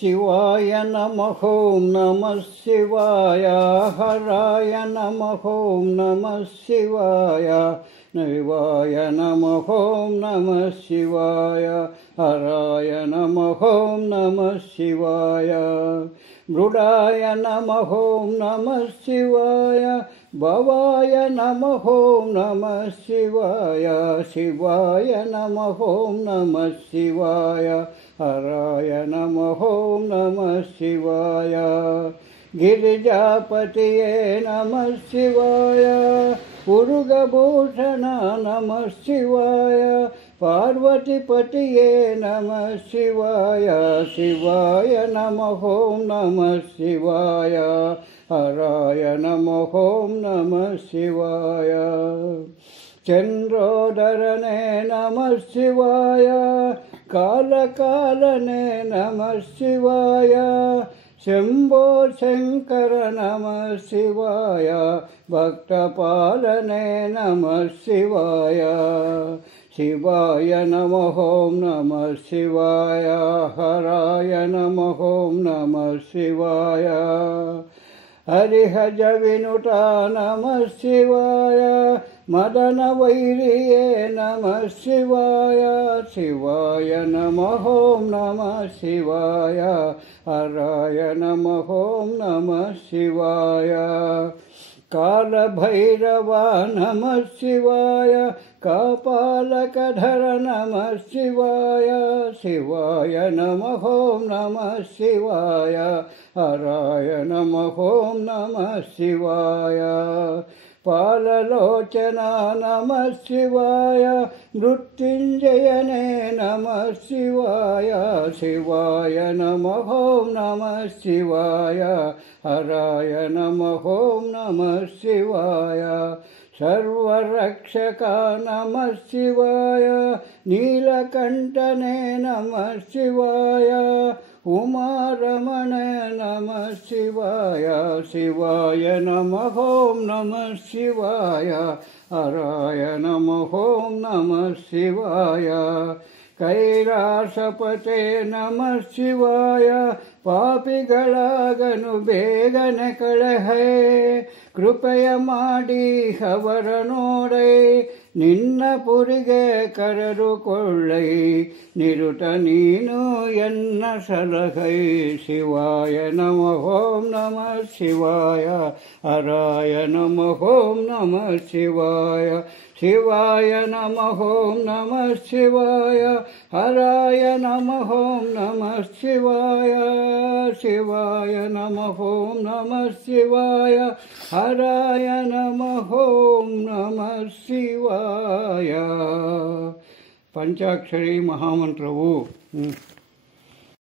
शिवाय नमः ॐ नमः शिवाय हराय नमः ॐ नमः शिवाय शिवाय नमः ॐ नमः शिवाय हराय नमः ॐ नमः शिवाय मृडाय नमः ॐ नमः शिवाय भवाय नमः ॐ नमः शिवाय शिवाय नमः ॐ नमः शिवाय हराय नमः ॐ नमः शिवाय गिरिजापतये नमः शिवाय उरुगभूषण नमः शिवाय पार्वतीपतये नमः शिवाय शिवाय नमः ॐ नमः शिवाय हराय नमः ॐ नमः शिवाय चंद्रोदरने नमः शिवाय कालकालने नमः शिवाय शंभो शंकर नमः शिवाय भक्तपालने नमः शिवाय शिवाय नमः ॐ नमः शिवाय हराय नमः ॐ नमः शिवाय हरिहज विनुता नमः शिवाय मदन वैरिये नमः शिवाय शिवाय नमः ॐ नमः शिवाय हराय नमः ॐ नमः शिवाय काल भैरव नमः शिवाय कपालकधर नमः शिवाय शिवाय नमः ॐ नमः शिवाय हराय नमः ॐ नमः शिवाय पाललोचना नमः शिवाय मृत्युंजयने नमः शिवाय शिवाय नमः ॐ नमः शिवाय हराय नमः ॐ नमः शिवाय सर्वरक्षक नमः शिवाय नीलकंठने नमः शिवाय उमारमण नमः शिवाय शिवाय नमः ॐ नमः शिवाय हराय नमः ॐ नमः शिवाय कैलासपते नमः शिवाय पापिगळागनु ಬೇಗನೆ ಕಳಹೆ ಕೃಪೆಯ ಮಾಡಿ ಅವರ ನೋಡೈ ನಿನ್ನ ಪುರಿಗೆ ಕರೆದುಕೊಳ್ಳೈ ನಿರುತ ನೀನು ಎನ್ನ ಸಲಹೈ ಶಿವಾಯ ನಮಃ ॐ ನಮಃ ಶಿವಾಯ ಹರಾಯ ನಮಃ ॐ ನಮಃ ಶಿವಾಯ शिवाय नमः ॐ नमः शिवाय हराय नमः ॐ नमः शिवाय शिवाय नमः ॐ नमः शिवाय हराय नमः ॐ नमः शिवाय पंचाक्षरी महामंत्रवु